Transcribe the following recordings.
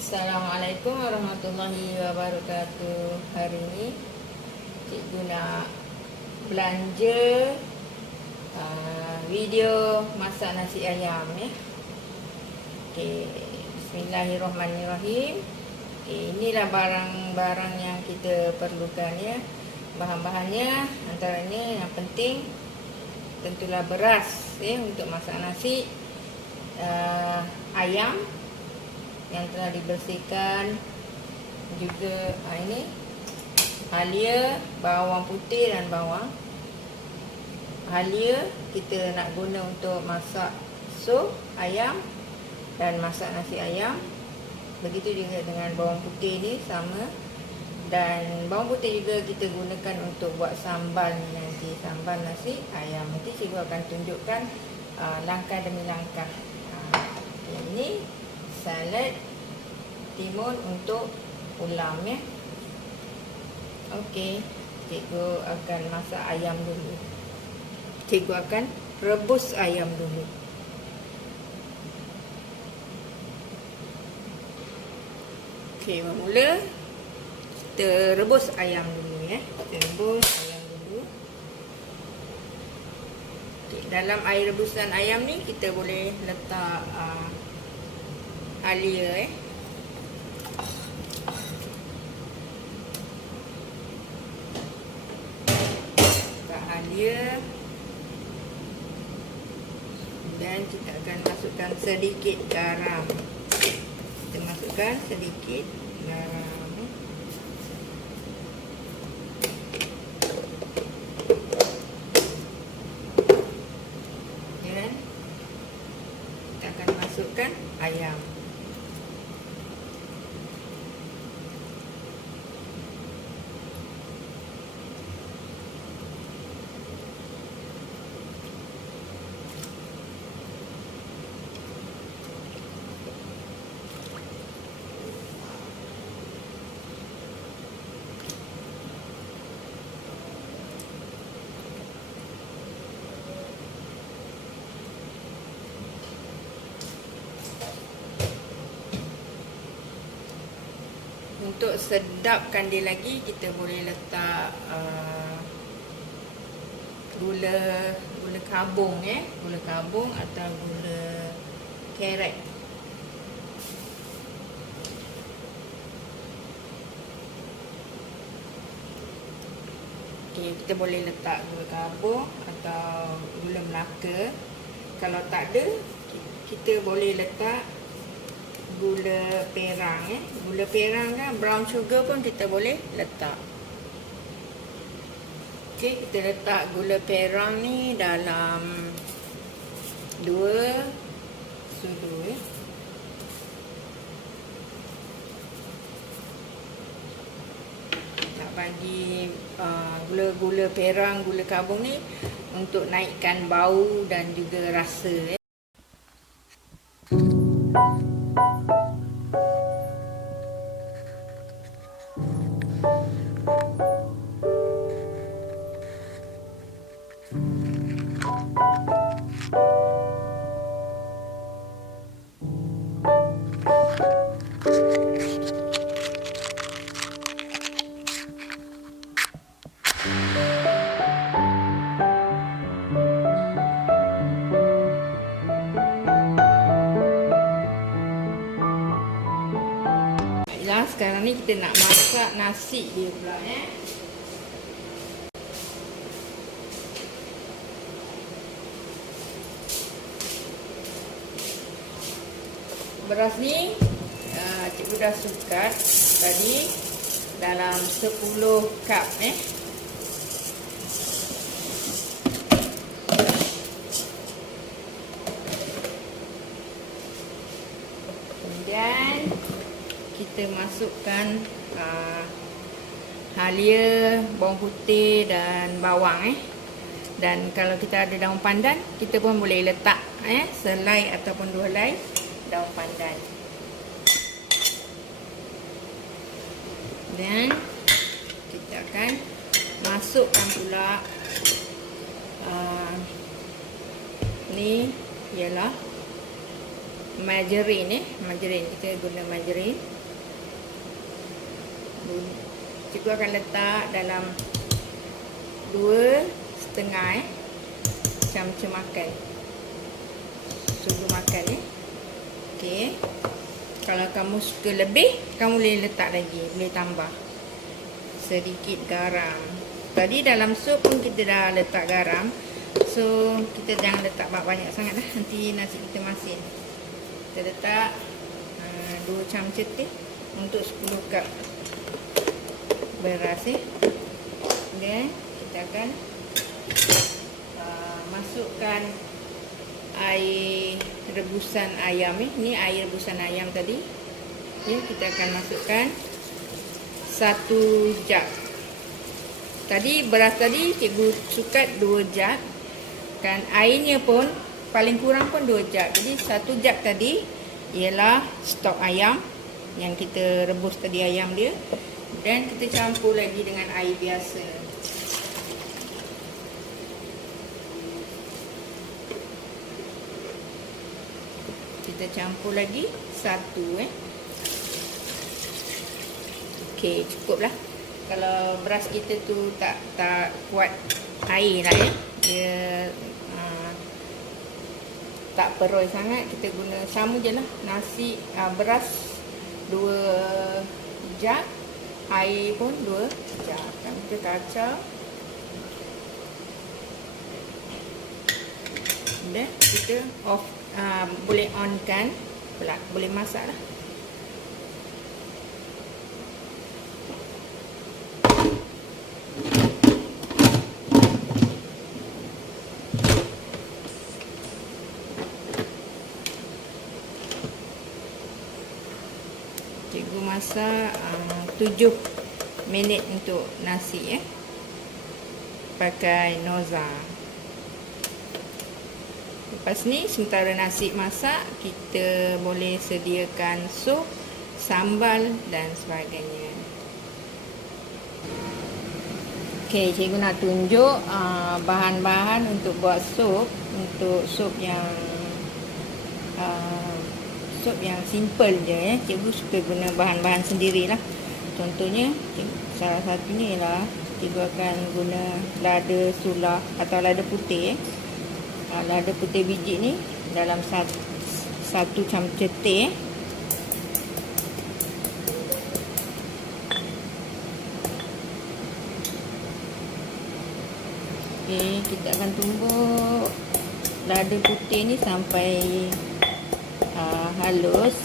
Assalamualaikum warahmatullahi wabarakatuh. Hari ini cikgu nak belanja video masak nasi ayam ya. Okey, bismillahirrahmanirrahim. Okey, inilah barang-barang yang kita perlukan ya. Bahan-bahannya antaranya yang penting tentulah beras ya untuk masak nasi, ayam yang telah dibersihkan, juga ini halia, bawang putih dan bawang. Halia kita nak guna untuk masak sup ayam dan masak nasi ayam. Begitu juga dengan bawang putih ni sama. Dan bawang putih juga kita gunakan untuk buat sambal nanti, sambal nasi ayam. Nanti cikgu akan tunjukkan langkah demi langkah. Ini salad timun untuk ulam ya. Okey, cikgu akan masak ayam dulu. Cikgu akan rebus ayam dulu. Okey, bermula kita rebus ayam dulu ya. Kita rebus ayam dulu. Okay, dalam air rebusan ayam ni kita boleh letak halia letak halia, dan kita akan masukkan sedikit garam. Kita masukkan sedikit garam. Dan kita akan masukkan ayam. Untuk sedapkan dia lagi, kita boleh letak gula kabung ya, gula kabung atau gula carrot. Okey, kita boleh letak gula kabung atau gula Melaka. Kalau tak ada, kita boleh letak gula perang ya. Gula perang kan, brown sugar pun kita boleh letak. Okey, kita letak gula perang ni dalam 2 sudu ya. Nak bagi gula perang, gula kabung ni untuk naikkan bau dan juga rasa ya. Sekarang ni kita nak masak nasi dia pula ya. Beras ni cikgu dah sukat tadi dalam 10 cup ya. Kemudian kita masukkan halia, bawang putih dan bawang Dan kalau kita ada daun pandan, kita pun boleh letak selai ataupun 2 helai daun pandan. Dan kita akan masukkan pula ni ialah margarin margarin, kita guna margarin. Cikgu akan letak dalam 2,5 camca makan sudu makan okey. Kalau kamu suka lebih, kamu boleh letak lagi, boleh tambah sedikit garam. Tadi dalam sup pun kita dah letak garam, so kita jangan letak banyak sangat lah, nanti nasi kita masin. Kita letak 2 camca teh untuk 10 cup beras dan kita akan masukkan air rebusan ayam ni air rebusan ayam tadi. Kita akan masukkan 1 jug. Tadi beras tadi cikgu sukat 2 jug, kan airnya pun paling kurang pun 2 jug. Jadi 1 jug tadi ialah stok ayam yang kita rebus tadi ayam dia, dan kita campur lagi dengan air biasa. Kita campur lagi 1 okey, cukup lah. Kalau beras kita tu tak kuat air lah dia tak peroi sangat, kita guna sama je lah. Nasi beras 2 jug, air pun 2 jug. Kita kacau dan kita off. Boleh on kan, boleh masak lah. Cikgu masak 7 minit untuk nasi pakai Noza. Lepas ni sementara nasi masak, kita boleh sediakan sup, sambal dan sebagainya. Okey, cikgu nak tunjuk bahan-bahan untuk buat sup. Untuk sup yang simple je cikgu suka guna bahan-bahan sendirilah. Contohnya salah satunya ialah cikgu akan guna lada sulah atau lada putih. Lada putih biji ni dalam 1 camca teh. Okey, kita akan tumbuk lada putih ni sampai halus.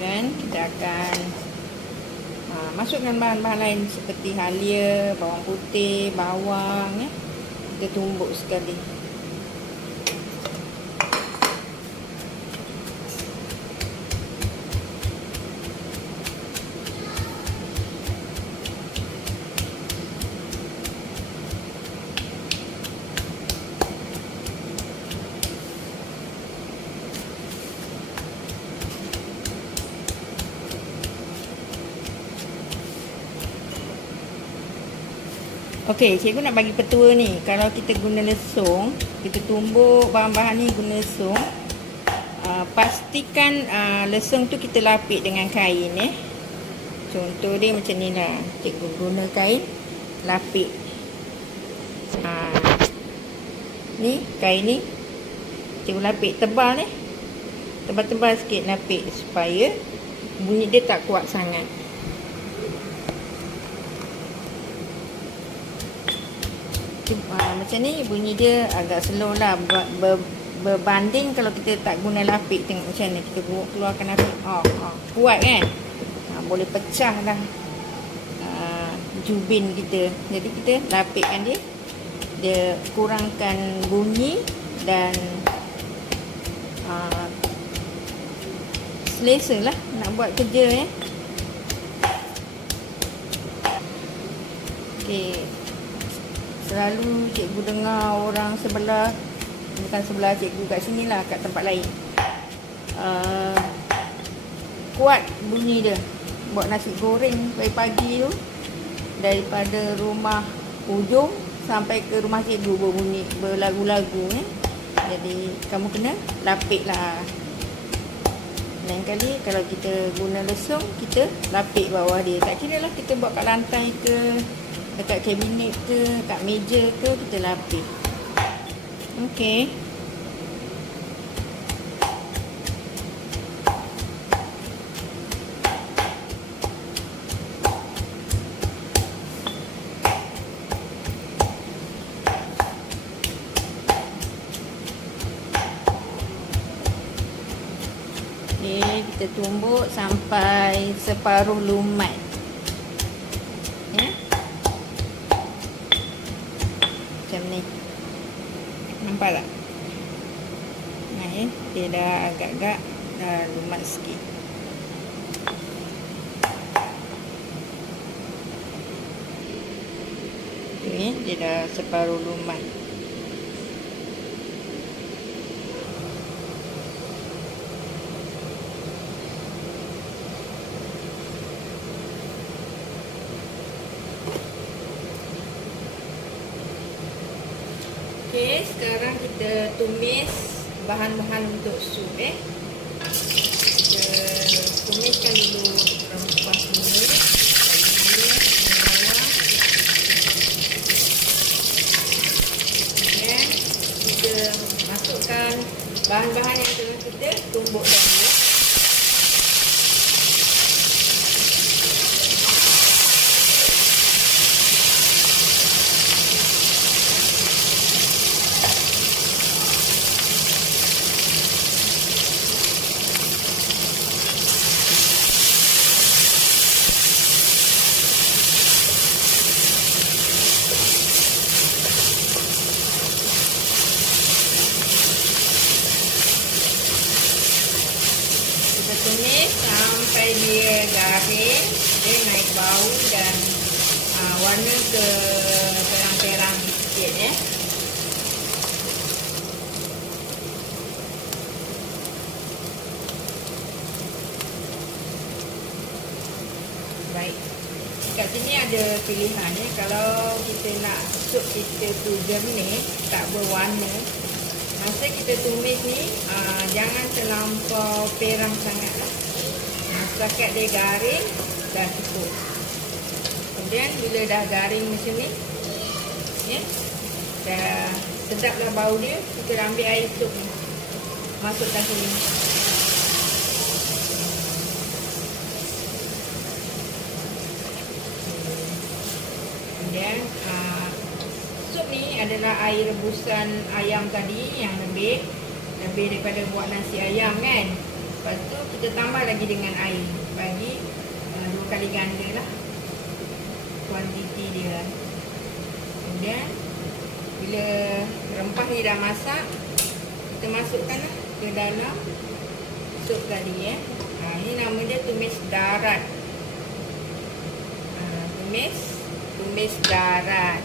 Dan kita akan masukkan bahan-bahan lain seperti halia, bawang putih, bawang kita tumbuk sekali. Okey, cikgu nak bagi petua ni. Kalau kita guna lesung, kita tumbuk bahan-bahan ni guna lesung. Pastikan lesung tu kita lapik dengan kain Contoh dia macam ni lah. Cikgu guna kain lapik. Ni kain ni cikgu lapik tebal tebal-tebal sikit lapik supaya bunyi dia tak kuat sangat. Macam ni bunyi dia agak slow lah berbanding kalau kita tak guna lapik. Tengok macam ni, kita keluarkan lapik kuat kan, boleh pecah lah jubin kita. Jadi kita lapikkan dia kurangkan bunyi dan selesa lah nak buat kerja Okey, selalu cikgu dengar orang sebelah, bukan sebelah cikgu, kat sini lah, kat tempat lain, kuat bunyi dia buat nasi goreng pagi-pagi tu. Daripada rumah ujung sampai ke rumah cikgu berbunyi berlagu-lagu Jadi kamu kena lapik lah. Lain kali kalau kita guna lesung, kita lapik bawah dia. Tak kira lah kita buat kat lantai ke, dekat kabinet ke, kat meja ke, kita lapik. Okey. Okey, kita tumbuk sampai separuh lumat. Ya. Macam ni. Nampak tak? Nah, dia dah agak-agak dah lumat sikit. Ni dia dah separuh lumat. Okey, sekarang kita tumis bahan-bahan untuk sup Kita tumiskan dulu rempah ini. Kemudian kita masukkan bahan-bahan yang telah kita tumbuk dahulu. Tumis sampai dia garing, dia naik bau dan warna ke perang-perang sikit Baik. Kat sini ada pilihan Kalau kita nak sup kita tu jernih, tak berwarna, masa kita tumis ni jangan terlampau perang sangat lah. Setakat dia garing dah cukup. Kemudian bila dah garing macam ni, dah sedap lah bau dia, kita ambil air sup ni, masukkan sini. Kemudian sup ni adalah air rebusan ayam tadi yang lebih daripada buat nasi ayam kan. Lepas tu kita tambah lagi dengan air, bagi 2 kali ganda lah kuantiti dia. Kemudian bila rempah ni dah masak, kita masukkan lah ke dalam sup tadi Ini nama dia tumis darat. Tumis darat.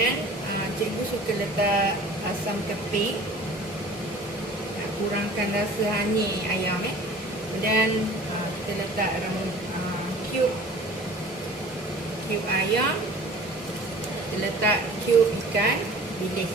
Dan cikgu suka letak asam keping, kurangkan rasa hanyir ayam Dan kita letak cube ayam, kita letak cube ikan bilis.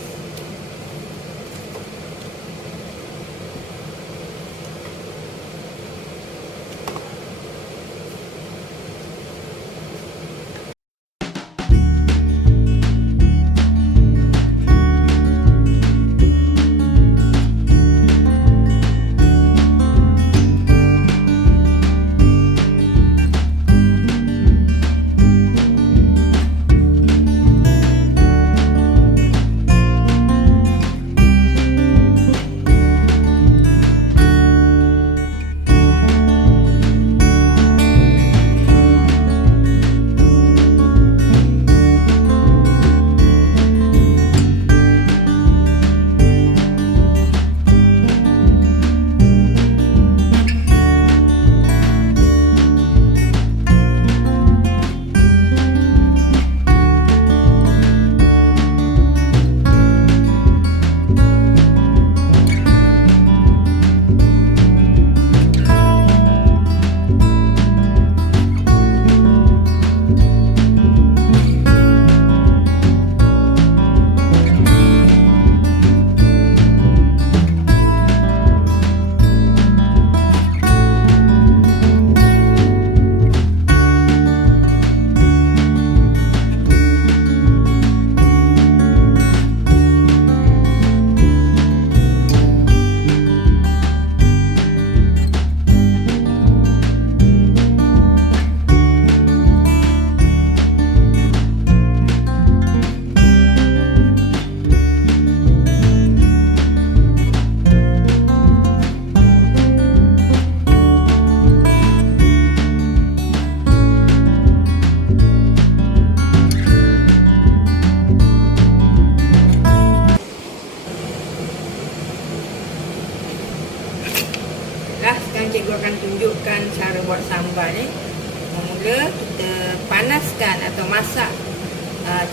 masak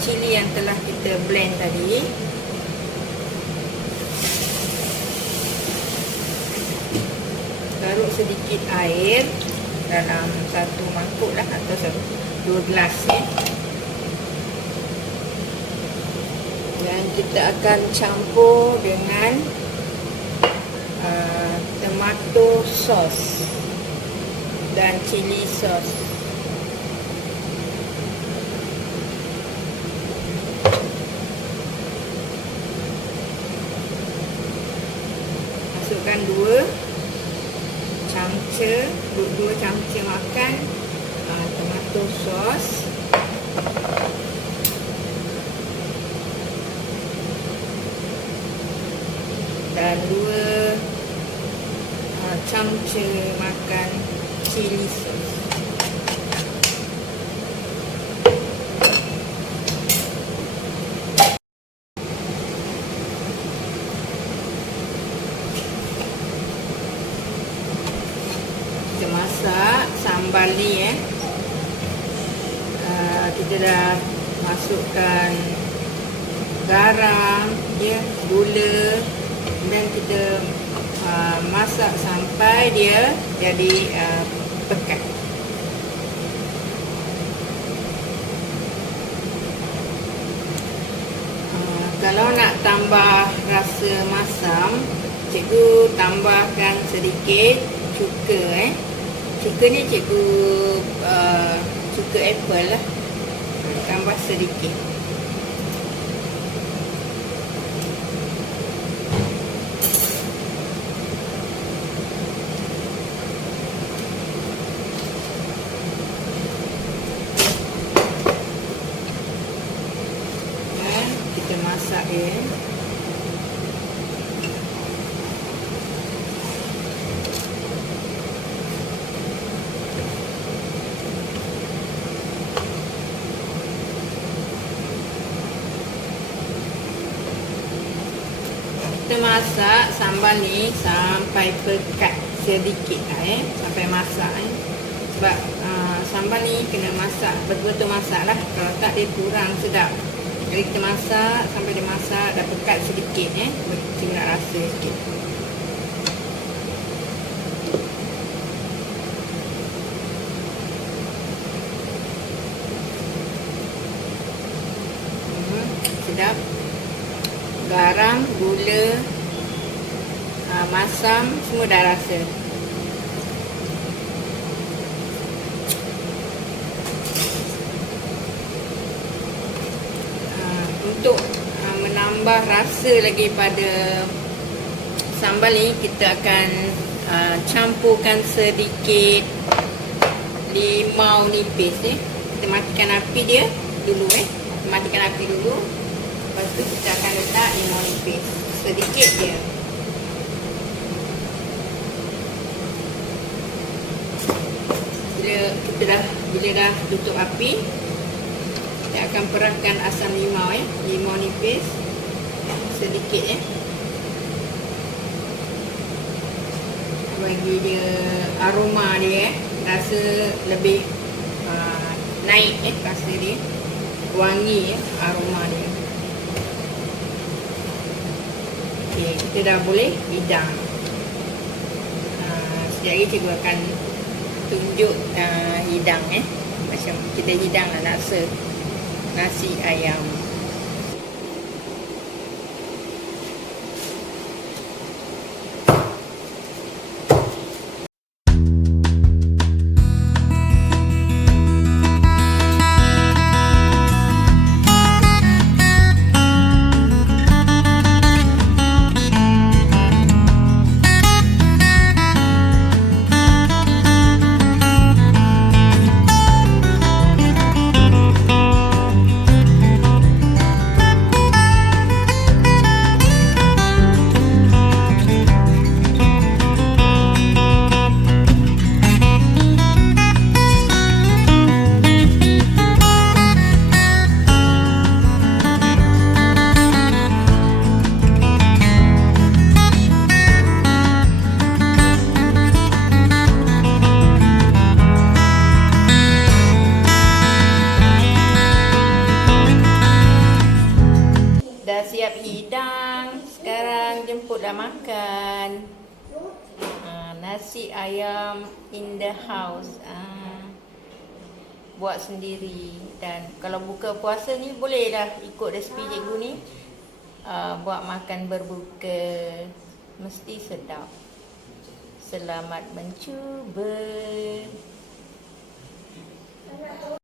cili yang telah kita blend tadi. Taruh sedikit air dalam satu mangkuk lah, atau 2 gelas ya. Dan kita akan campur dengan tomato sauce dan chili sauce. Masukkan 2 cangca makan tomato sauce. Dan 2 cangca makan chili sauce. Kita masak sambal ni kita dah masukkan garam, gula, dan kita masak sampai dia jadi pekat. Kalau nak tambah rasa masam, cikgu tambahkan sedikit cuka. Cuka ni cikgu cuka apple lah, tambah sedikit. Kita masak dia. Kita masak sambal ni sampai pekat sedikit lah sampai masak sebab sambal ni kena masak betul-betul masak lah, kalau tak dia kurang sedap. Jadi kita masak sampai dia masak dah pekat sedikit kita nak rasa sikit. Sedap. Garam, gula, masam semua dah rasa. Untuk menambah rasa lagi pada sambal ni, kita akan campurkan sedikit limau nipis Kita matikan api dia dulu Kita matikan api dulu. Lepas tu kita akan letak limau nipis sedikit je. Bila dah tutup api, kita akan perahkan asam limau limau nipis sedikit bagi dia aroma dia rasa lebih naik rasa dia, wangi aroma dia. Okey, kita dah boleh hidang. Sekejap lagi cikgu akan tunjuk hidang macam kita hidang nasi ayam. kita makan. Nasi ayam in the house. Buat sendiri. Dan kalau buka puasa ni boleh dah ikut resipi cikgu ni. Buat makan berbuka. Mesti sedap. Selamat mencuba.